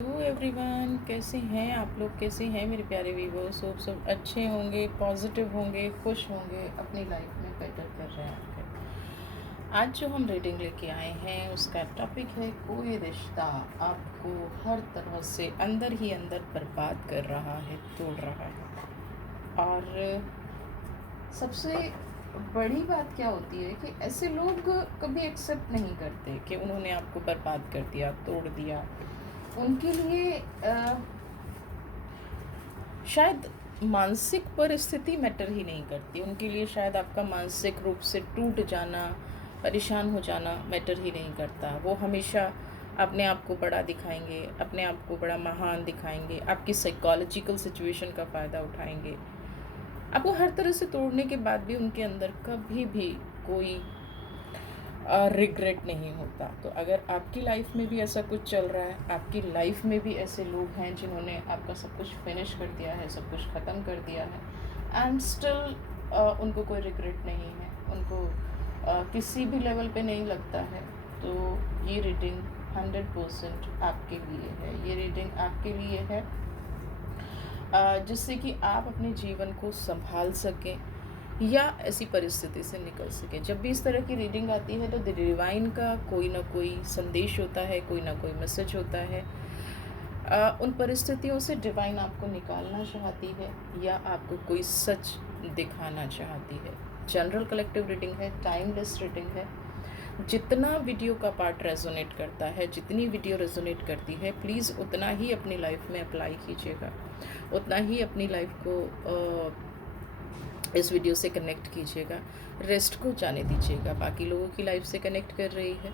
Hello everyone, कैसे हैं आप लोग? कैसे हैं मेरे प्यारे व्यूअर्स? सब अच्छे होंगे, पॉजिटिव होंगे, खुश होंगे, अपनी लाइफ में बेटर कर रहे हैं। आज जो हम रीडिंग लेके आए हैं उसका टॉपिक है कोई रिश्ता आपको हर तरह से अंदर ही अंदर बर्बाद कर रहा है, तोड़ रहा है। और सबसे बड़ी बात क्या होती है कि ऐसे लोग कभी एक्सेप्ट नहीं करते कि उन्होंने आपको बर्बाद कर दिया, तोड़ दिया। उनके लिए शायद मानसिक परिस्थिति मैटर ही नहीं करती। उनके लिए शायद आपका मानसिक रूप से टूट जाना, परेशान हो जाना मैटर ही नहीं करता। वो हमेशा अपने आप को बड़ा दिखाएंगे, अपने आप को बड़ा महान दिखाएंगे, आपकी साइकोलॉजिकल सिचुएशन का फ़ायदा उठाएंगे। आपको हर तरह से तोड़ने के बाद भी उनके अंदर कभी भी कोई रिग्रेट नहीं होता। तो अगर आपकी लाइफ में भी ऐसा कुछ चल रहा है, आपकी लाइफ में भी ऐसे लोग हैं जिन्होंने आपका सब कुछ फिनिश कर दिया है, सब कुछ ख़त्म कर दिया है, एंड स्टिल उनको कोई रिग्रेट नहीं है, उनको किसी भी लेवल पे नहीं लगता है, तो ये रीडिंग 100% आपके लिए है। ये रीडिंग आपके लिए है जिससे कि आप अपने जीवन को संभाल सकें या ऐसी परिस्थिति से निकल सके। जब भी इस तरह की रीडिंग आती है तो डिवाइन का कोई ना कोई संदेश होता है, कोई ना कोई मैसेज होता है। उन परिस्थितियों से डिवाइन आपको निकालना चाहती है या आपको कोई सच दिखाना चाहती है। जनरल कलेक्टिव रीडिंग है, टाइमलेस रीडिंग है। जितना वीडियो का पार्ट रेजोनेट करता है, जितनी वीडियो रेजोनेट करती है, प्लीज़ उतना ही अपनी लाइफ में अप्लाई कीजिएगा, उतना ही अपनी लाइफ को इस वीडियो से कनेक्ट कीजिएगा। रेस्ट को जाने दीजिएगा, बाकी लोगों की लाइफ से कनेक्ट कर रही है।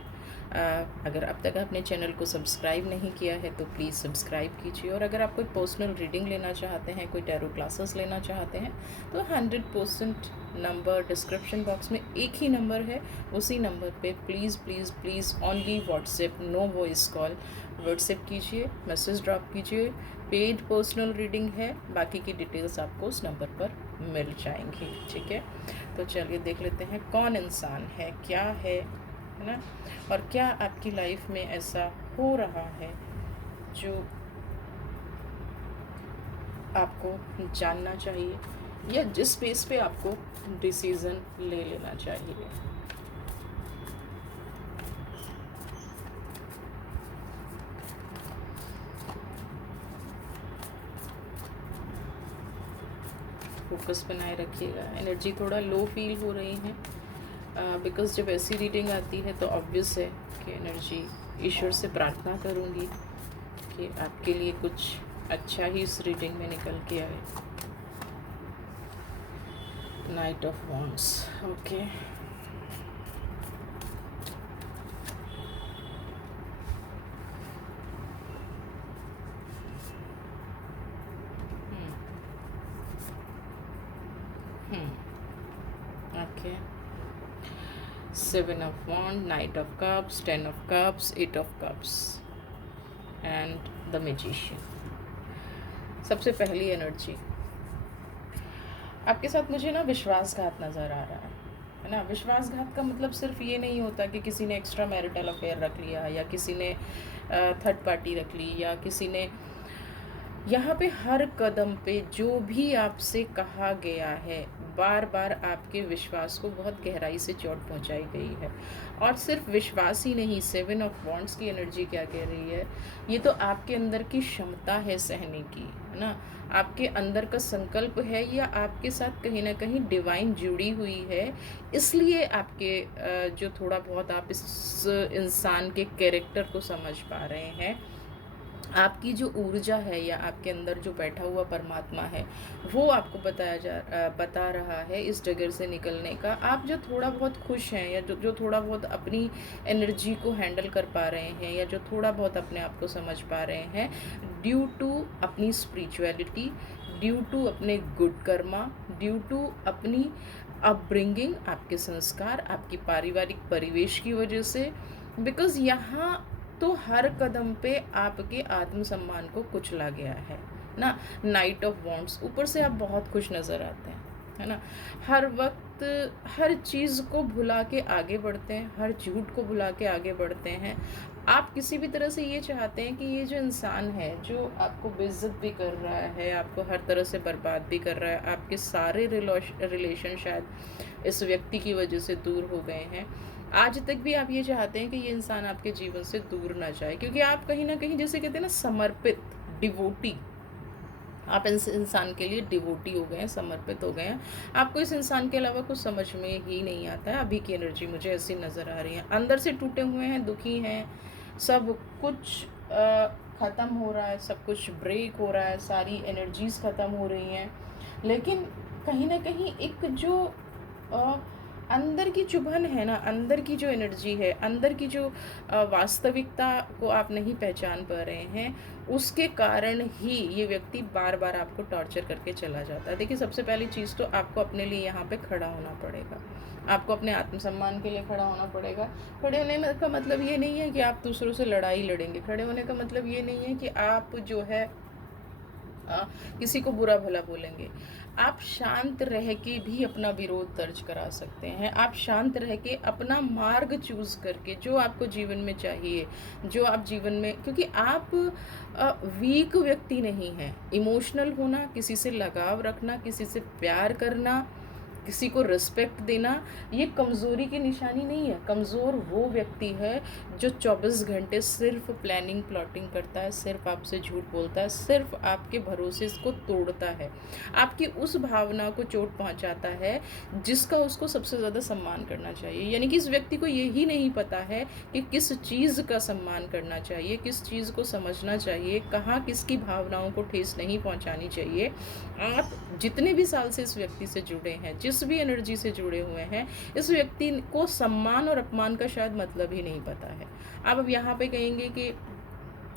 अगर अब तक आपने चैनल को सब्सक्राइब नहीं किया है तो प्लीज़ सब्सक्राइब कीजिए। और अगर आप कोई पर्सनल रीडिंग लेना चाहते हैं, कोई टैरो क्लासेस लेना चाहते हैं, तो 100% नंबर डिस्क्रिप्शन बॉक्स में एक ही नंबर है। उसी नंबर पे please please please only WhatsApp, no voice call, WhatsApp कीजिए, मैसेज ड्रॉप कीजिए। पेड पर्सनल रीडिंग है, बाकी की डिटेल्स आपको उस नंबर पर मिल जाएंगी। ठीक है, तो चलिए देख लेते हैं कौन इंसान है, क्या है ना, और क्या आपकी लाइफ में ऐसा हो रहा है जो आपको जानना चाहिए या जिस बेस पे आपको डिसीज़न ले लेना चाहिए। फोकस बनाए रखिएगा। एनर्जी थोड़ा लो फील हो रही है बिकॉज़ जब ऐसी रीडिंग आती है तो ऑब्वियस है कि एनर्जी, ईश्वर से प्रार्थना करूँगी कि आपके लिए कुछ अच्छा ही इस रीडिंग में निकल के आए। Night of wands, okay. Okay, 7 of Wands, Knight of Cups, 10 of Cups, 8 of Cups and the Magician। सबसे पहली एनर्जी आपके साथ मुझे ना विश्वासघात नज़र आ रहा है ना। विश्वासघात का मतलब सिर्फ ये नहीं होता कि किसी ने एक्स्ट्रा मैरिटल अफेयर रख लिया या किसी ने थर्ड पार्टी रख ली या किसी ने, यहाँ पे हर कदम पे जो भी आपसे कहा गया है, बार बार आपके विश्वास को बहुत गहराई से चोट पहुंचाई गई है। और सिर्फ विश्वास ही नहीं, 7 ऑफ वॉन्ड्स की एनर्जी क्या कह रही है, ये तो आपके अंदर की क्षमता है सहने की, है ना। आपके अंदर का संकल्प है या आपके साथ कहीं ना कहीं डिवाइन जुड़ी हुई है, इसलिए आपके जो थोड़ा बहुत आप इस इंसान के कैरेक्टर को समझ पा रहे हैं। आपकी जो ऊर्जा है या आपके अंदर जो बैठा हुआ परमात्मा है, वो आपको बता रहा है इस डगर से निकलने का। आप जो थोड़ा बहुत खुश हैं या जो थोड़ा बहुत अपनी एनर्जी को हैंडल कर पा रहे हैं या जो थोड़ा बहुत अपने आप को समझ पा रहे हैं, ड्यू टू अपनी स्पिरिचुअलिटी, ड्यू टू अपने गुड कर्मा, ड्यू टू अपनी अपब्रिंगिंग, आपके संस्कार, आपकी पारिवारिक परिवेश की वजह से, बिकॉज़ यहाँ तो हर कदम पे आपके आत्मसम्मान को कुचला गया है ना। नाइट ऑफ वॉन्ड्स, ऊपर से आप बहुत खुश नज़र आते हैं, है ना। हर वक्त हर चीज़ को भुला के आगे बढ़ते हैं, हर झूठ को भुला के आगे बढ़ते हैं। आप किसी भी तरह से ये चाहते हैं कि ये जो इंसान है, जो आपको बेइज़्ज़त भी कर रहा है, आपको हर तरह से बर्बाद भी कर रहा है, आपके सारे रिलेशन शायद इस व्यक्ति की वजह से दूर हो गए हैं। आज तक भी आप ये चाहते हैं कि ये इंसान आपके जीवन से दूर ना जाए, क्योंकि आप कहीं न कहीं जिसे कहते हैं ना समर्पित, डिवोटी, आप इस इंसान के लिए डिवोटी हो गए हैं, समर्पित हो गए हैं। आपको इस इंसान के अलावा कुछ समझ में ही नहीं आता है। अभी की एनर्जी मुझे ऐसी नज़र आ रही है। अंदर से टूटे हुए हैं, दुखी हैं, सब कुछ ख़त्म हो रहा है, सब कुछ ब्रेक हो रहा है, सारी एनर्जीज़ ख़त्म हो रही हैं। लेकिन कहीं न कहीं एक जो अ, अंदर की चुभन है ना, अंदर की जो एनर्जी है, अंदर की जो वास्तविकता को आप नहीं पहचान पा रहे हैं, उसके कारण ही ये व्यक्ति बार-बार आपको टॉर्चर करके चला जाता है। देखिए, सबसे पहली चीज़ तो आपको अपने लिए यहाँ पे खड़ा होना पड़ेगा। आपको अपने आत्मसम्मान के लिए खड़ा होना पड़ेगा। खड़े होने में का मतलब ये नहीं है कि आप दूसरों से लड़ाई लड़ेंगे। खड़े होने का मतलब ये नहीं है कि आप जो है अ, किसी को बुरा भला बोलेंगे। आप शांत रह के भी अपना विरोध दर्ज करा सकते हैं। आप शांत रह के अपना मार्ग चूज़ करके जो आपको जीवन में चाहिए, जो आप जीवन में, क्योंकि आप वीक व्यक्ति नहीं हैं। इमोशनल होना, किसी से लगाव रखना, किसी से प्यार करना, किसी को रिस्पेक्ट देना, ये कमज़ोरी की निशानी नहीं है। कमज़ोर वो व्यक्ति है जो 24 घंटे सिर्फ प्लानिंग प्लॉटिंग करता है, सिर्फ आपसे झूठ बोलता है, सिर्फ आपके भरोसे को तोड़ता है, आपकी उस भावना को चोट पहुंचाता है जिसका उसको सबसे ज़्यादा सम्मान करना चाहिए। यानी कि इस व्यक्ति को यही नहीं पता है कि किस चीज़ का सम्मान करना चाहिए, किस चीज़ को समझना चाहिए, कहाँ किसकी भावनाओं को ठेस नहीं पहुंचानी चाहिए। आप जितने भी साल से इस व्यक्ति से जुड़े हैं, जिस भी एनर्जी से जुड़े हुए हैं, इस व्यक्ति को सम्मान और अपमान का शायद मतलब ही नहीं पता है। आप अब यहाँ पे कहेंगे कि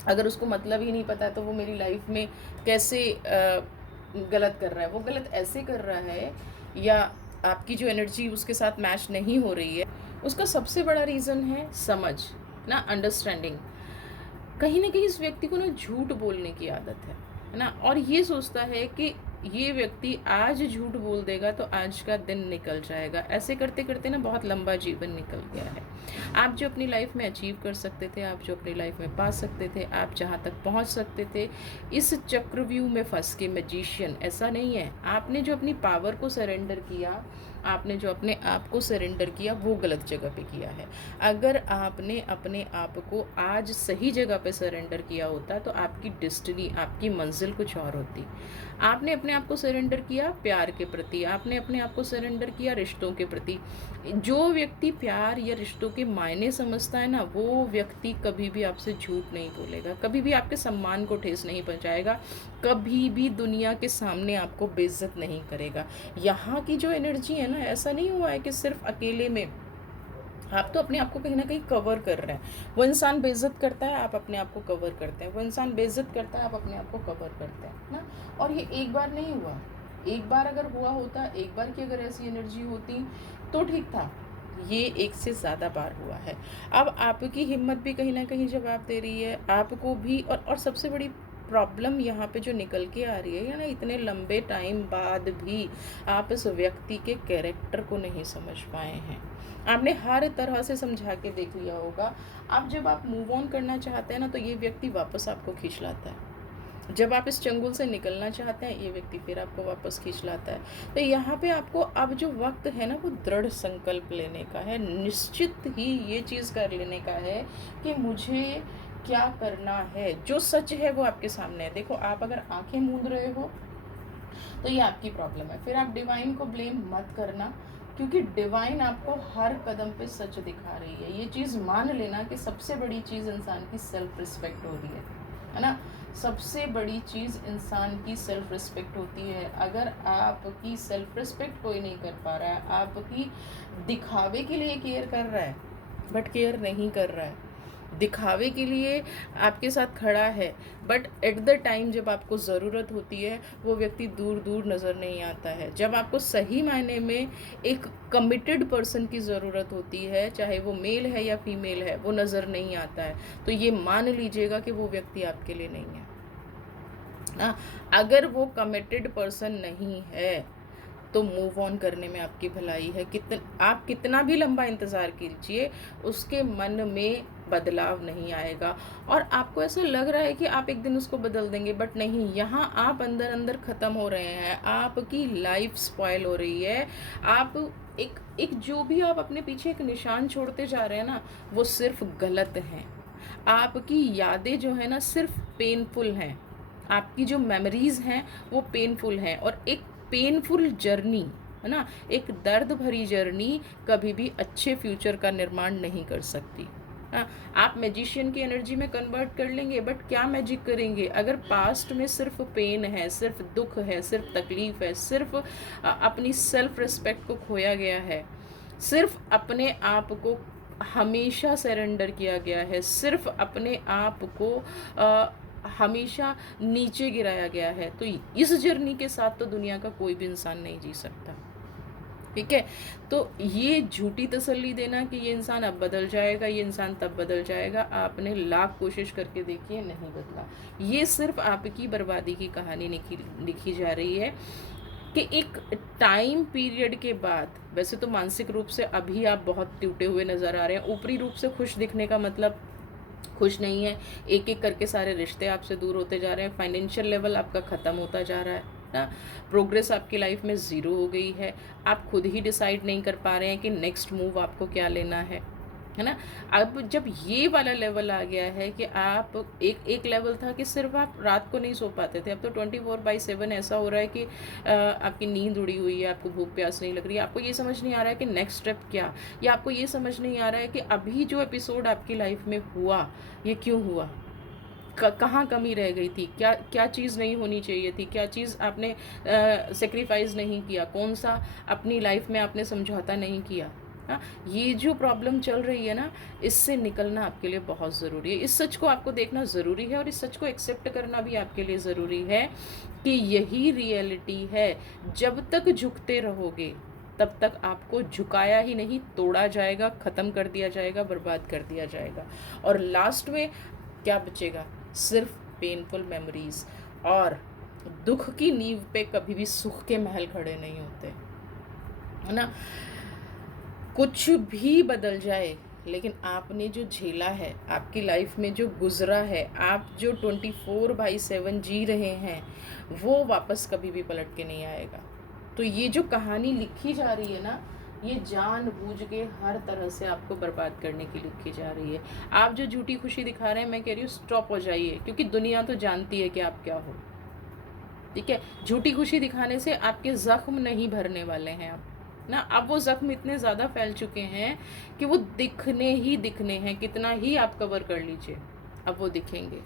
अगर उसको मतलब ही नहीं पता है तो वो मेरी लाइफ में कैसे गलत कर रहा है। वो गलत ऐसे कर रहा है, या आपकी जो एनर्जी उसके साथ मैच नहीं हो रही है, उसका सबसे बड़ा रीज़न है समझ, ना, अंडरस्टैंडिंग। कहीं न कहीं इस व्यक्ति को ना झूठ बोलने की आदत है ना? और ये सोचता है कि ये व्यक्ति आज झूठ बोल देगा तो आज का दिन निकल जाएगा। ऐसे करते-करते ना बहुत लंबा जीवन निकल गया है। आप जो अपनी लाइफ़ में अचीव कर सकते थे, आप जो अपनी लाइफ़ में पा सकते थे, आप जहाँ तक पहुँच सकते थे, इस चक्रव्यूह में फँस के मैजिशियन ऐसा नहीं है। आपने जो अपनी पावर को सरेंडर किया, आपने जो अपने आप को सरेंडर किया, वो गलत जगह पे किया है। अगर आपने अपने आप को आज सही जगह पे सरेंडर किया होता तो आपकी डेस्टिनी, आपकी मंजिल कुछ और होती। आपने अपने आप को सरेंडर किया प्यार के प्रति, आपने अपने आप को सरेंडर किया रिश्तों के प्रति। जो व्यक्ति प्यार या रिश्तों के मायने समझता है ना, वो व्यक्ति कभी भी आपसे झूठ नहीं बोलेगा, कभी भी आपके सम्मान को ठेस नहीं पहुँचाएगा, कभी भी दुनिया के सामने आपको बेइज्जत नहीं करेगा। यहाँ की जो एनर्जी है ना, ऐसा नहीं हुआ है कि सिर्फ अकेले में आप तो अपने आप को कहीं न कहीं कवर कर रहे हैं। वो इंसान बेइज़्ज़त करता है, आप अपने आप को कवर करते हैं। वो इंसान बेइज़्ज़त करता है, आप अपने आप को कवर करते हैं, ना? और ये एक बार नहीं हुआ। एक बार अगर हुआ होता, एक बार की अगर ऐसी एनर्जी होती तो ठीक था। ये एक से ज़्यादा बार हुआ है। अब आपकी हिम्मत भी कहीं न कहीं जवाब दे रही है, आपको भी। और सबसे बड़ी प्रॉब्लम यहाँ पे जो निकल के आ रही है, या ना, इतने लंबे टाइम बाद भी आप इस व्यक्ति के कैरेक्टर को नहीं समझ पाए हैं। आपने हर तरह से समझा के देख लिया होगा। अब जब आप मूव ऑन करना चाहते हैं ना, तो ये व्यक्ति वापस आपको खींच लाता है। जब आप इस चंगुल से निकलना चाहते हैं, ये व्यक्ति फिर आपको वापस खींच लाता है। तो यहाँ पे आपको अब जो वक्त है ना, वो दृढ़ संकल्प लेने का है, निश्चित ही ये चीज़ कर लेने का है कि मुझे क्या करना है। जो सच है वो आपके सामने है। देखो, आप अगर आंखें मूंद रहे हो तो ये आपकी प्रॉब्लम है। फिर आप डिवाइन को ब्लेम मत करना, क्योंकि डिवाइन आपको हर कदम पे सच दिखा रही है। ये चीज़ मान लेना कि सबसे बड़ी चीज़ इंसान की सेल्फ रिस्पेक्ट होती है ना? सबसे बड़ी चीज़ इंसान की सेल्फ रिस्पेक्ट होती है। अगर आपकी सेल्फ रिस्पेक्ट कोई नहीं कर पा रहा है, आपकी दिखावे के लिए केयर कर रहा है बट केयर नहीं कर रहा है, दिखावे के लिए आपके साथ खड़ा है, बट एट द टाइम जब आपको ज़रूरत होती है वो व्यक्ति दूर दूर नज़र नहीं आता है। जब आपको सही मायने में एक कमिटेड पर्सन की ज़रूरत होती है, चाहे वो मेल है या फीमेल है, वो नज़र नहीं आता है। तो ये मान लीजिएगा कि वो व्यक्ति आपके लिए नहीं है। अगर वो कमिटेड पर्सन नहीं है तो मूव ऑन करने में आपकी भलाई है। आप कितना भी लंबा इंतज़ार कीजिए, उसके मन में बदलाव नहीं आएगा। और आपको ऐसा लग रहा है कि आप एक दिन उसको बदल देंगे, बट नहीं, यहाँ आप अंदर अंदर ख़त्म हो रहे हैं, आपकी लाइफ स्पॉइल हो रही है। आप एक एक जो भी आप अपने पीछे एक निशान छोड़ते जा रहे हैं ना, वो सिर्फ गलत हैं। आपकी यादें जो है ना सिर्फ पेनफुल हैं, आपकी जो मेमोरीज़ हैं वो पेनफुल हैं। और एक पेनफुल जर्नी है ना, एक दर्द भरी जर्नी कभी भी अच्छे फ्यूचर का निर्माण नहीं कर सकती। हाँ, आप मैजिशियन की एनर्जी में कन्वर्ट कर लेंगे, बट क्या मैजिक करेंगे अगर पास्ट में सिर्फ पेन है, सिर्फ दुख है, सिर्फ तकलीफ है, सिर्फ अपनी सेल्फ रिस्पेक्ट को खोया गया है, सिर्फ अपने आप को हमेशा सरेंडर किया गया है, सिर्फ अपने आप को हमेशा नीचे गिराया गया है, तो इस जर्नी के साथ तो दुनिया का कोई भी इंसान नहीं जी सकता। ठीक है, तो ये झूठी तसल्ली देना कि ये इंसान अब बदल जाएगा, ये इंसान तब बदल जाएगा, आपने लाख कोशिश करके देखिए, नहीं बदला। ये सिर्फ आपकी बर्बादी की कहानी लिखी जा रही है कि एक टाइम पीरियड के बाद, वैसे तो मानसिक रूप से अभी आप बहुत टूटे हुए नज़र आ रहे हैं, ऊपरी रूप से खुश दिखने का मतलब खुश नहीं है, एक एक करके सारे रिश्ते आपसे दूर होते जा रहे हैं, फाइनेंशियल लेवल आपका ख़त्म होता जा रहा है ना, प्रोग्रेस आपकी लाइफ में ज़ीरो हो गई है, आप खुद ही डिसाइड नहीं कर पा रहे हैं कि नेक्स्ट मूव आपको क्या लेना है ना। अब जब ये वाला लेवल आ गया है कि आप एक लेवल था कि सिर्फ आप रात को नहीं सो पाते थे, अब तो 24/7 ऐसा हो रहा है कि आपकी नींद उड़ी हुई है, आपको भूख प्यास नहीं लग रही है, आपको ये समझ नहीं आ रहा है कि नेक्स्ट स्टेप क्या, या आपको ये समझ नहीं आ रहा है कि अभी जो एपिसोड आपकी लाइफ में हुआ ये क्यों हुआ, कहाँ कमी रह गई थी, क्या क्या चीज़ नहीं होनी चाहिए थी, क्या चीज़ आपने सेक्रीफाइस नहीं किया, कौन सा अपनी लाइफ में आपने समझौता नहीं किया। हाँ, ये जो प्रॉब्लम चल रही है ना, इससे निकलना आपके लिए बहुत ज़रूरी है। इस सच को आपको देखना ज़रूरी है और इस सच को एक्सेप्ट करना भी आपके लिए ज़रूरी है कि यही रियलिटी है। जब तक झुकते रहोगे तब तक आपको झुकाया ही नहीं, तोड़ा जाएगा, ख़त्म कर दिया जाएगा, बर्बाद कर दिया जाएगा। और लास्ट में क्या बचेगा? सिर्फ पेनफुल मेमोरीज। और दुख की नींव पे कभी भी सुख के महल खड़े नहीं होते, है ना। कुछ भी बदल जाए, लेकिन आपने जो झेला है, आपकी लाइफ में जो गुजरा है, आप जो 24/7 जी रहे हैं, वो वापस कभी भी पलट के नहीं आएगा। तो ये जो कहानी लिखी जा रही है ना, ये जानबूझ के हर तरह से आपको बर्बाद करने की लिखी जा रही है। आप जो झूठी खुशी दिखा रहे हैं, मैं कह रही हूँ स्टॉप हो जाइए, क्योंकि दुनिया तो जानती है कि आप क्या हो। ठीक है, झूठी खुशी दिखाने से आपके ज़ख्म नहीं भरने वाले हैं आप ना। अब वो ज़ख्म इतने ज़्यादा फैल चुके हैं कि वो दिखने हैं, कितना ही आप कवर कर लीजिए, अब वो दिखेंगे।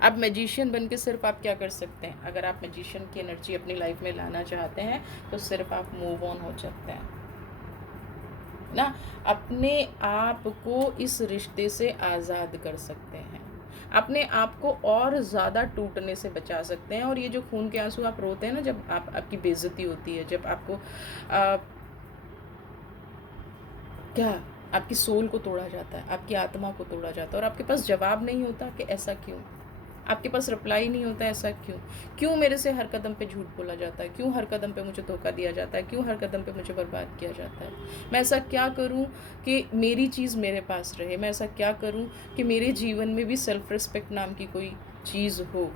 अब मैजिशियन बन के सिर्फ आप क्या कर सकते हैं? अगर आप मैजिशियन की एनर्जी अपनी लाइफ में लाना चाहते हैं तो सिर्फ आप मूव ऑन हो सकते हैं ना, अपने आप को इस रिश्ते से आज़ाद कर सकते हैं, अपने आप को और ज़्यादा टूटने से बचा सकते हैं। और ये जो खून के आंसू आप रोते हैं ना, जब आपकी बेइज्जती होती है, जब आपको क्या आपकी सोल को तोड़ा जाता है, आपकी आत्मा को तोड़ा जाता है, और आपके पास जवाब नहीं होता कि ऐसा क्यों, आपके पास रिप्लाई नहीं होता ऐसा क्यों मेरे से हर कदम पे झूठ बोला जाता है, क्यों हर कदम पे मुझे धोखा दिया जाता है, क्यों हर कदम पे मुझे बर्बाद किया जाता है। मैं ऐसा क्या करूं कि मेरी चीज़ मेरे पास रहे, मैं ऐसा क्या करूं कि मेरे जीवन में भी सेल्फ रिस्पेक्ट नाम की कोई चीज़ हो।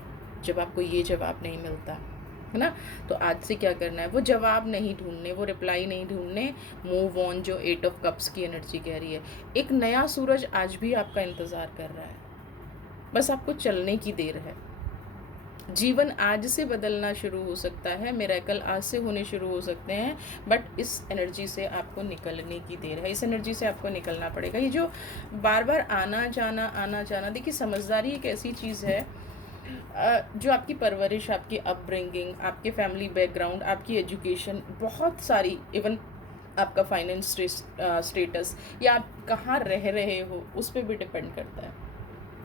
जब आपको ये जवाब नहीं मिलता है ना, तो आज से क्या करना है? वो जवाब नहीं ढूंढने, वो रिप्लाई नहीं ढूंढने, मूव ऑन, जो 8 ऑफ कप्स की एनर्जी कह रही है। एक नया सूरज आज भी आपका इंतज़ार कर रहा है, बस आपको चलने की देर है। जीवन आज से बदलना शुरू हो सकता है, मिरेकल आज से होने शुरू हो सकते हैं, बट इस एनर्जी से आपको निकलने की देर है, इस एनर्जी से आपको निकलना पड़ेगा। ये जो बार बार आना जाना, देखिए समझदारी एक ऐसी चीज़ है जो आपकी परवरिश, आपकी अपब्रिंगिंग, आपके फैमिली बैकग्राउंड, आपकी एजुकेशन, बहुत सारी, इवन आपका फाइनेंस स्टेटस, या आप कहाँ रह रहे हो, उस पर भी डिपेंड करता है।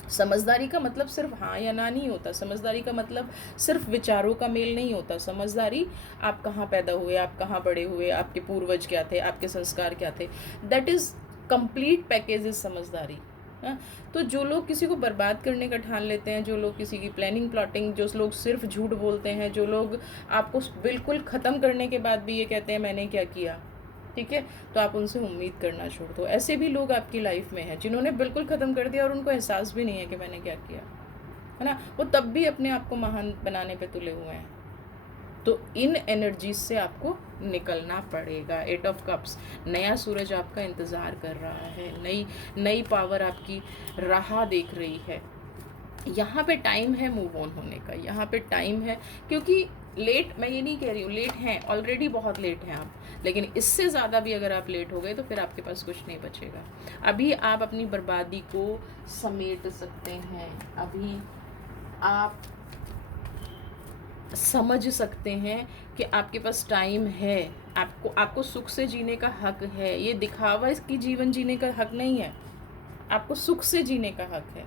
समझदारी का मतलब सिर्फ हाँ या ना नहीं होता, समझदारी का मतलब सिर्फ विचारों का मेल नहीं होता। समझदारी आप कहाँ पैदा हुए, आप कहाँ बड़े हुए, आपके पूर्वज क्या थे, आपके संस्कार क्या थे, that is complete package is समझदारी। हाँ, तो जो लोग किसी को बर्बाद करने का ठान लेते हैं, जो लोग किसी की प्लानिंग प्लॉटिंग, जो लोग सिर्फ झूठ बोलते हैं, जो लोग आपको बिल्कुल ख़त्म करने के बाद भी ये कहते हैं मैंने क्या किया, ठीक है? तो आप उनसे उम्मीद करना छोड़ दो। ऐसे भी लोग आपकी लाइफ में हैं जिन्होंने बिल्कुल ख़त्म कर दिया और उनको एहसास भी नहीं है कि मैंने क्या किया, है ना? वो तब भी अपने आप को महान बनाने पे तुले हुए हैं। तो इन एनर्जीज से आपको निकलना पड़ेगा। 8 ऑफ कप्स, नया सूरज आपका इंतज़ार कर रहा है, नई नई पावर आपकी राह देख रही है। यहाँ पे टाइम है मूव ऑन होने का, यहाँ पे टाइम है, क्योंकि लेट, मैं ये नहीं कह रही हूँ लेट हैं, ऑलरेडी बहुत लेट हैं आप, लेकिन इससे ज़्यादा भी अगर आप लेट हो गए तो फिर आपके पास कुछ नहीं बचेगा। अभी आप अपनी बर्बादी को समेट सकते हैं, अभी आप समझ सकते हैं कि आपके पास टाइम है, आपको सुख से जीने का हक है। ये दिखावा इसकी जीवन जीने का हक नहीं है, आपको सुख से जीने का हक है।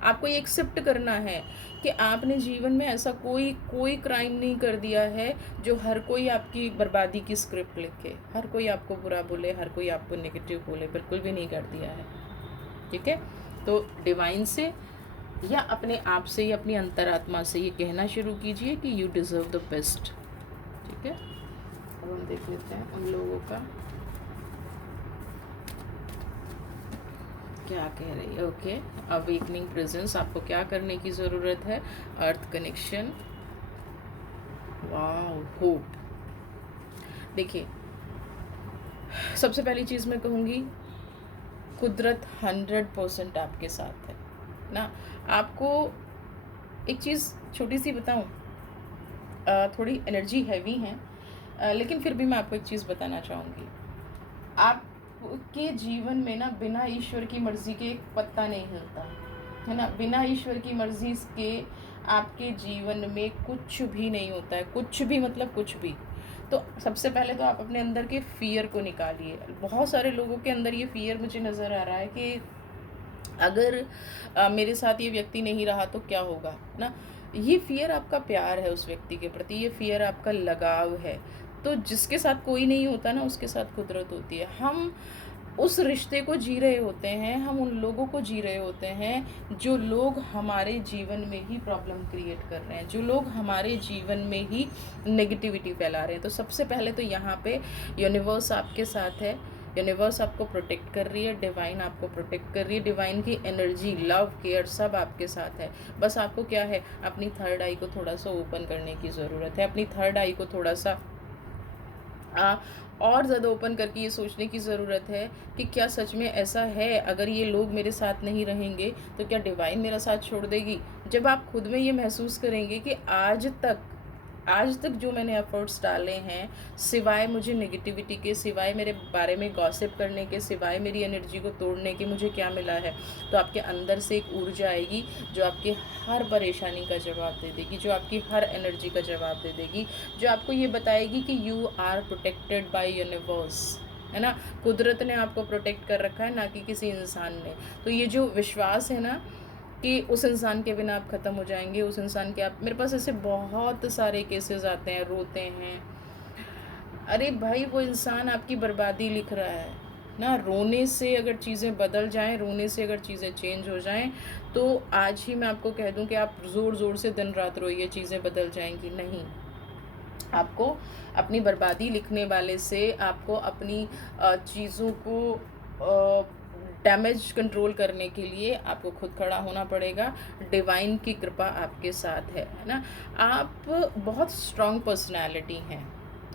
आपको ये एक्सेप्ट करना है कि आपने जीवन में ऐसा कोई क्राइम नहीं कर दिया है जो हर कोई आपकी बर्बादी की स्क्रिप्ट लिखे, हर कोई आपको बुरा बोले, हर कोई आपको नेगेटिव बोले, बिल्कुल भी नहीं कर दिया है। ठीक है? तो डिवाइन से या अपने आप से या अपनी अंतरात्मा से ये कहना शुरू कीजिए कि यू डिज़र्व द बेस्ट। ठीक है? अब हम देख लेते हैं उन लोगों का क्या कह रही है। ओके, अवेकनिंग प्रेजेंस, आपको क्या करने की ज़रूरत है? अर्थ कनेक्शन, वाओ, होप। देखिए, सबसे पहली चीज़ मैं कहूँगी, कुदरत 100% आपके साथ है ना। आपको एक चीज़ छोटी सी बताऊँ, थोड़ी एनर्जी हैवी है, लेकिन फिर भी मैं आपको एक चीज़ बताना चाहूँगी। आपके जीवन में ना बिना ईश्वर की मर्ज़ी के एक पत्ता नहीं हिलता, है ना। बिना ईश्वर की मर्ज़ी के आपके जीवन में कुछ भी नहीं होता है, कुछ भी मतलब कुछ भी। तो सबसे पहले तो आप अपने अंदर के फ़ियर को निकालिए। बहुत सारे लोगों के अंदर ये फ़ियर मुझे नज़र आ रहा है कि अगर मेरे साथ ये व्यक्ति नहीं रहा तो क्या होगा, है ना। ये फ़ियर आपका प्यार है उस व्यक्ति के प्रति, ये फ़ियर आपका लगाव है। तो जिसके साथ कोई नहीं होता ना, उसके साथ कुदरत होती है। हम उस रिश्ते को जी रहे होते हैं, हम उन लोगों को जी रहे होते हैं जो लोग हमारे जीवन में ही प्रॉब्लम क्रिएट कर रहे हैं, जो लोग हमारे जीवन में ही नेगेटिविटी फैला रहे हैं। तो सबसे पहले तो यहाँ पे यूनिवर्स आपके साथ है, यूनिवर्स आपको प्रोटेक्ट कर रही है, डिवाइन आपको प्रोटेक्ट कर रही है, डिवाइन की एनर्जी, लव, केयर सब आपके साथ है। बस आपको क्या है, अपनी थर्ड आई को थोड़ा सा ओपन करने की ज़रूरत है, अपनी थर्ड आई को थोड़ा सा और ज़्यादा ओपन करके ये सोचने की ज़रूरत है कि क्या सच में ऐसा है, अगर ये लोग मेरे साथ नहीं रहेंगे तो क्या डिवाइन मेरा साथ छोड़ देगी। जब आप खुद में ये महसूस करेंगे कि आज तक जो मैंने एफर्ट्स डाले हैं, सिवाय मुझे नेगेटिविटी के, सिवाय मेरे बारे में गॉसिप करने के, सिवाय मेरी एनर्जी को तोड़ने के मुझे क्या मिला है, तो आपके अंदर से एक ऊर्जा आएगी जो आपकी हर परेशानी का जवाब दे देगी, जो आपकी हर एनर्जी का जवाब दे देगी, जो आपको ये बताएगी कि you are protected by universe, है ना। कुदरत ने आपको प्रोटेक्ट कर रखा है, ना कि किसी इंसान ने। तो ये जो विश्वास है ना कि उस इंसान के बिना आप ख़त्म हो जाएंगे, उस इंसान के आप, मेरे पास ऐसे बहुत सारे केसेस आते हैं, रोते हैं, अरे भाई वो इंसान आपकी बर्बादी लिख रहा है ना। रोने से अगर चीज़ें बदल जाएं, रोने से अगर चीज़ें चेंज हो जाएं, तो आज ही मैं आपको कह दूं कि आप ज़ोर ज़ोर से दिन रात रोइए, चीज़ें बदल जाएंगी नहीं। आपको अपनी बर्बादी लिखने वाले से, आपको अपनी चीज़ों को डैमेज कंट्रोल करने के लिए आपको खुद खड़ा होना पड़ेगा। डिवाइन की कृपा आपके साथ है ना। आप बहुत स्ट्रॉन्ग पर्सनैलिटी हैं,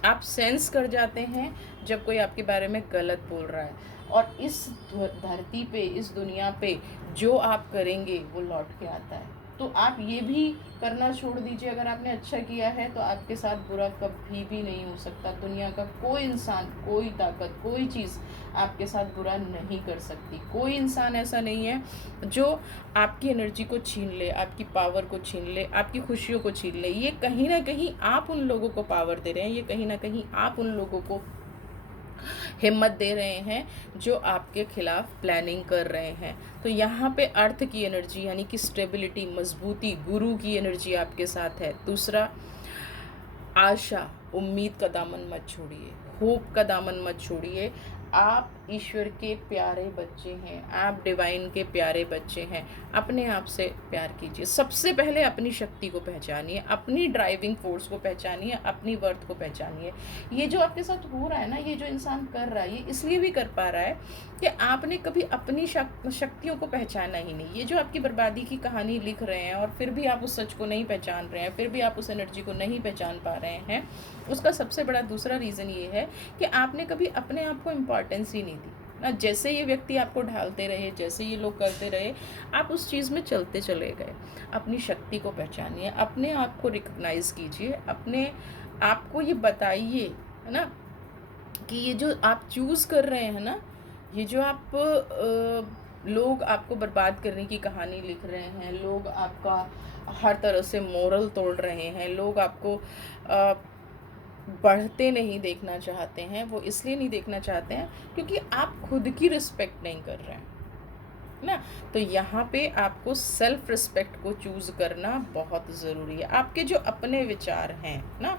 आप सेंस कर जाते हैं जब कोई आपके बारे में गलत बोल रहा है, और इस धरती पे, इस दुनिया पे जो आप करेंगे वो लौट के आता है। तो आप ये भी करना छोड़ दीजिए, अगर आपने अच्छा किया है तो आपके साथ बुरा कभी भी नहीं हो सकता। दुनिया का कोई इंसान, कोई ताकत, कोई चीज़ आपके साथ बुरा नहीं कर सकती। कोई इंसान ऐसा नहीं है जो आपकी एनर्जी को छीन ले, आपकी पावर को छीन ले, आपकी खुशियों को छीन ले। ये कहीं ना कहीं आप उन लोगों को पावर दे रहे हैं, ये कहीं ना कहीं आप उन लोगों को हिम्मत दे रहे हैं जो आपके खिलाफ प्लानिंग कर रहे हैं। तो यहाँ पे अर्थ की एनर्जी यानी कि स्टेबिलिटी, मजबूती, गुरु की एनर्जी आपके साथ है। दूसरा, आशा, उम्मीद का दामन मत छोड़िए, होप का दामन मत छोड़िए। आप ईश्वर के प्यारे बच्चे हैं, आप डिवाइन के प्यारे बच्चे हैं। अपने आप से प्यार कीजिए। सबसे पहले अपनी शक्ति को पहचानिए, अपनी ड्राइविंग फोर्स को पहचानिए, अपनी वर्थ को पहचानिए। ये जो आपके साथ हो रहा है ना, ये जो इंसान कर रहा है, ये इसलिए भी कर पा रहा है कि आपने कभी अपनी शक्तियों को पहचाना ही नहीं। ये जो आपकी बर्बादी की कहानी लिख रहे हैं और फिर भी आप उस सच को नहीं पहचान रहे हैं, फिर भी आप उस एनर्जी को नहीं पहचान पा रहे हैं, उसका सबसे बड़ा दूसरा रीज़न ये है कि आपने कभी अपने आप को इम्पॉर्टेंस ही नहीं दी ना। जैसे ये व्यक्ति आपको ढालते रहे, जैसे ये लोग करते रहे, आप उस चीज़ में चलते चले गए। अपनी शक्ति को पहचानिए, अपने आप को रिकग्नाइज़ कीजिए, अपने आप को ये बताइए, है ना, कि ये जो आप चूज़ कर रहे हैं ना, ये जो आप लोग आपको बर्बाद करने की कहानी लिख रहे हैं, लोग आपका हर तरह से मोरल तोड़ रहे हैं, लोग आपको बढ़ते नहीं देखना चाहते हैं। वो इसलिए नहीं देखना चाहते हैं क्योंकि आप खुद की रिस्पेक्ट नहीं कर रहे हैं ना। तो यहाँ पे आपको सेल्फ रिस्पेक्ट को चूज़ करना बहुत ज़रूरी है। आपके जो अपने विचार हैं ना,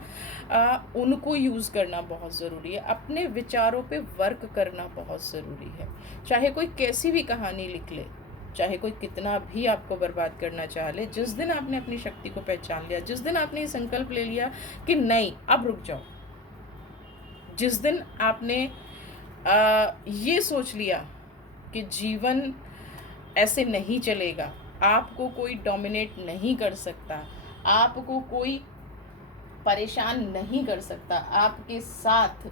उनको यूज़ करना बहुत ज़रूरी है। अपने विचारों पे वर्क करना बहुत ज़रूरी है। चाहे कोई कैसी भी कहानी लिख ले, चाहे कोई कितना भी आपको बर्बाद करना चाह ले, जिस दिन आपने अपनी शक्ति को पहचान लिया, जिस दिन आपने ये संकल्प ले लिया कि नहीं अब रुक जाओ, जिस दिन आपने ये सोच लिया कि जीवन ऐसे नहीं चलेगा, आपको कोई डोमिनेट नहीं कर सकता, आपको कोई परेशान नहीं कर सकता, आपके साथ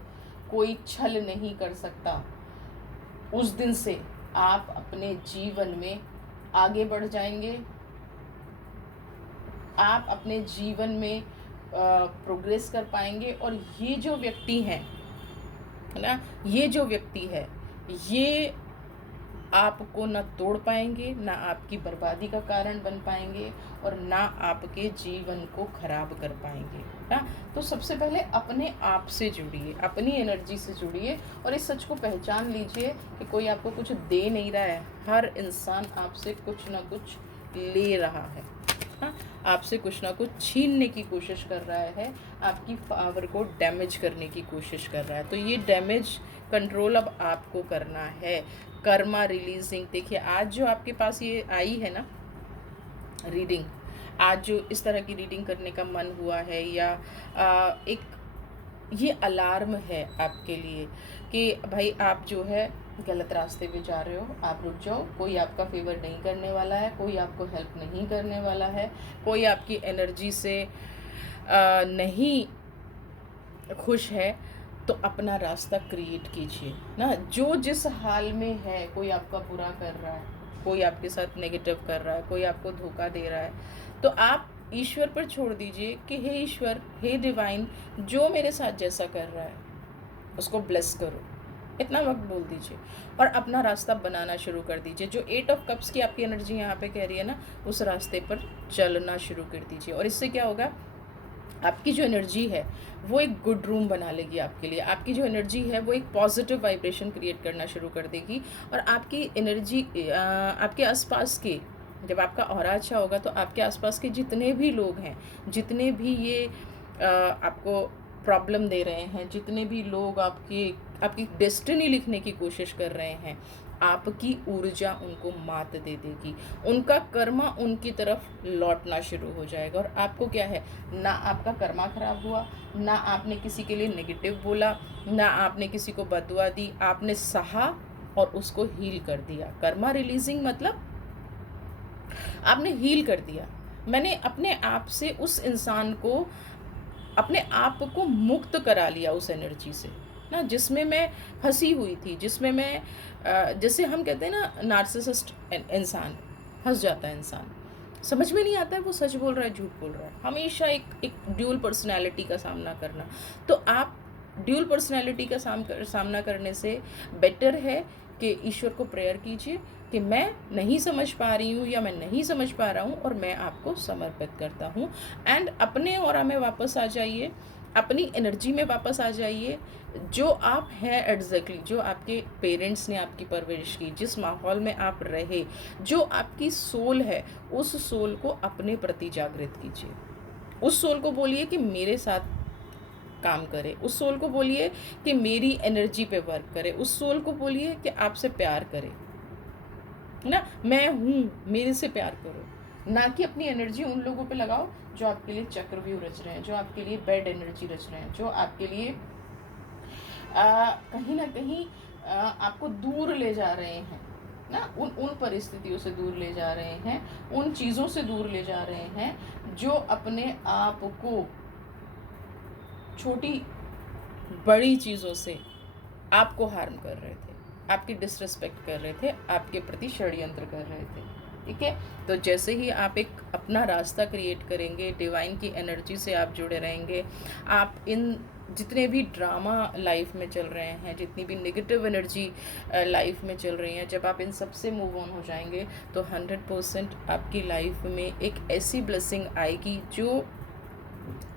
कोई छल नहीं कर सकता, उस दिन से आप अपने जीवन में आगे बढ़ जाएंगे। आप अपने जीवन में प्रोग्रेस कर पाएंगे। और ये जो व्यक्ति हैं, है ना, ये जो व्यक्ति है, ये आपको ना तोड़ पाएंगे, ना आपकी बर्बादी का कारण बन पाएंगे, और ना आपके जीवन को खराब कर पाएंगे ना। तो सबसे पहले अपने आप से जुड़िए, अपनी एनर्जी से जुड़िए, और इस सच को पहचान लीजिए कि कोई आपको कुछ दे नहीं रहा है। हर इंसान आपसे कुछ ना कुछ ले रहा है, हाँ, आपसे कुछ ना कुछ छीनने की कोशिश कर रहा है, आपकी पावर को डैमेज करने की कोशिश कर रहा है। तो ये डैमेज कंट्रोल अब आपको करना है। कर्मा रिलीजिंग, देखिए आज जो आपके पास ये आई है ना रीडिंग, आज जो इस तरह की रीडिंग करने का मन हुआ है, या एक ये अलार्म है आपके लिए कि भाई आप जो है गलत रास्ते पे जा रहे हो, आप रुक जाओ। कोई आपका फेवर नहीं करने वाला है, कोई आपको हेल्प नहीं करने वाला है, कोई आपकी एनर्जी से नहीं खुश है। तो अपना रास्ता क्रिएट कीजिए ना। जो जिस हाल में है, कोई आपका बुरा कर रहा है, कोई आपके साथ नेगेटिव कर रहा है, कोई आपको धोखा दे रहा है, तो आप ईश्वर पर छोड़ दीजिए कि हे ईश्वर, हे डिवाइन, जो मेरे साथ जैसा कर रहा है उसको ब्लेस करो। इतना वक्त बोल दीजिए और अपना रास्ता बनाना शुरू कर दीजिए। जो 8 ऑफ कप्स की आपकी एनर्जी यहाँ पे कह रही है ना, उस रास्ते पर चलना शुरू कर दीजिए। और इससे क्या होगा, आपकी जो एनर्जी है वो एक गुड रूम बना लेगी आपके लिए। आपकी जो एनर्जी है वो एक पॉजिटिव वाइब्रेशन क्रिएट करना शुरू कर देगी। और आपकी एनर्जी आपके आसपास के, जब आपका ऑरा अच्छा होगा तो आपके आसपास के जितने भी लोग हैं, जितने भी ये आपको प्रॉब्लम दे रहे हैं, जितने भी लोग आपकी डेस्टिनी लिखने की कोशिश कर रहे हैं, आपकी ऊर्जा उनको मात दे देगी। उनका कर्मा उनकी तरफ लौटना शुरू हो जाएगा। और आपको क्या है, ना आपका कर्मा खराब हुआ, ना आपने किसी के लिए नेगेटिव बोला, ना आपने किसी को बददुआ दी, आपने सहा और उसको हील कर दिया। कर्मा रिलीजिंग मतलब आपने हील कर दिया। मैंने अपने आप से उस इंसान को, अपने आप को मुक्त करा लिया उस एनर्जी से ना, जिसमें मैं फंसी हुई थी, जिसमें मैं जैसे हम कहते हैं ना, नार्सिसिस्ट इंसान, फंस जाता है इंसान, समझ में नहीं आता है वो सच बोल रहा है झूठ बोल रहा है। हमेशा एक ड्यूल पर्सनैलिटी का सामना करना। तो आप ड्यूल पर्सनैलिटी का सामना करने से बेटर है कि ईश्वर को प्रेयर कीजिए कि मैं नहीं समझ पा रही हूँ या मैं नहीं समझ पा रहा हूँ और मैं आपको समर्पित करता हूँ। एंड अपने ऑरा में वापस आ जाइए, अपनी एनर्जी में वापस आ जाइए, जो आप हैं एग्जैक्टली, जो आपके पेरेंट्स ने आपकी परवरिश की, जिस माहौल में आप रहे, जो आपकी सोल है, उस सोल को अपने प्रति जागृत कीजिए। उस सोल को बोलिए कि मेरे साथ काम करे, उस सोल को बोलिए कि मेरी एनर्जी पे वर्क करे, उस सोल को बोलिए कि आपसे प्यार करे, है ना। मैं हूँ, मेरे से प्यार करो, ना कि अपनी एनर्जी उन लोगों पे लगाओ जो आपके लिए चक्रव्यूह रच रहे हैं, जो आपके लिए बैड एनर्जी रच रहे हैं, जो आपके लिए कहीं ना कहीं आपको दूर ले जा रहे हैं ना, उन उन परिस्थितियों से दूर ले जा रहे हैं, उन चीज़ों से दूर ले जा रहे हैं जो अपने आप को छोटी बड़ी चीज़ों से आपको हार्म कर रहे थे, आपकी डिसरिस्पेक्ट कर रहे थे, आपके प्रति षड्यंत्र कर रहे थे। ठीक है, तो जैसे ही आप एक अपना रास्ता क्रिएट करेंगे, डिवाइन की एनर्जी से आप जुड़े रहेंगे, आप इन जितने भी ड्रामा लाइफ में चल रहे हैं, जितनी भी नेगेटिव एनर्जी लाइफ में चल रही हैं, जब आप इन सब से मूव ऑन हो जाएंगे तो 100% आपकी लाइफ में एक ऐसी ब्लेसिंग आएगी जो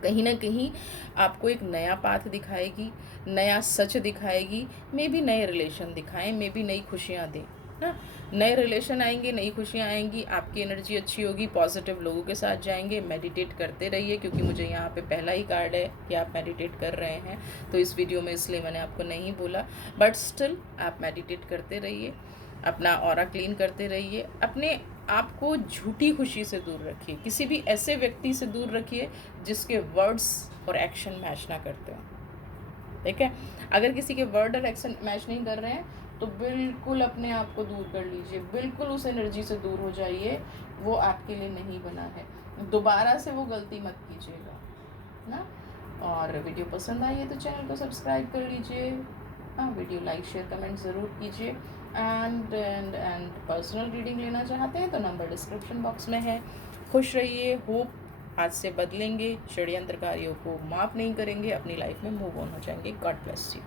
कहीं ना कहीं आपको एक नया पाथ दिखाएगी, नया सच दिखाएगी, मे बी नए रिलेशन दिखाएं, मे बी नई खुशियाँ दें ना। नए रिलेशन आएंगे, नई खुशियाँ आएंगी, आपकी एनर्जी अच्छी होगी, पॉजिटिव लोगों के साथ जाएंगे। मेडिटेट करते रहिए, क्योंकि मुझे यहाँ पे पहला ही कार्ड है कि आप मेडिटेट कर रहे हैं, तो इस वीडियो में इसलिए मैंने आपको नहीं बोला, बट स्टिल आप मेडिटेट करते रहिए, अपना ऑरा क्लीन करते रहिए, अपने आपको झूठी खुशी से दूर रखिए, किसी भी ऐसे व्यक्ति से दूर रखिए जिसके वर्ड्स और एक्शन मैच ना करते हो। ठीक है, अगर किसी के वर्ड और एक्शन मैच नहीं कर रहे हैं तो बिल्कुल अपने आप को दूर कर लीजिए, बिल्कुल उस एनर्जी से दूर हो जाइए, वो आपके लिए नहीं बना है, दोबारा से वो गलती मत कीजिएगा ना। और वीडियो पसंद आई है तो चैनल को सब्सक्राइब कर लीजिए, हाँ, वीडियो लाइक शेयर कमेंट ज़रूर कीजिए। एंड पर्सनल रीडिंग लेना चाहते हैं तो नंबर डिस्क्रिप्शन बॉक्स में है। खुश रहिए, होप आज से बदलेंगे, षड्यंत्रकारियों को माफ़ नहीं करेंगे, अपनी लाइफ में मूव ऑन हो जाएंगे। God bless you.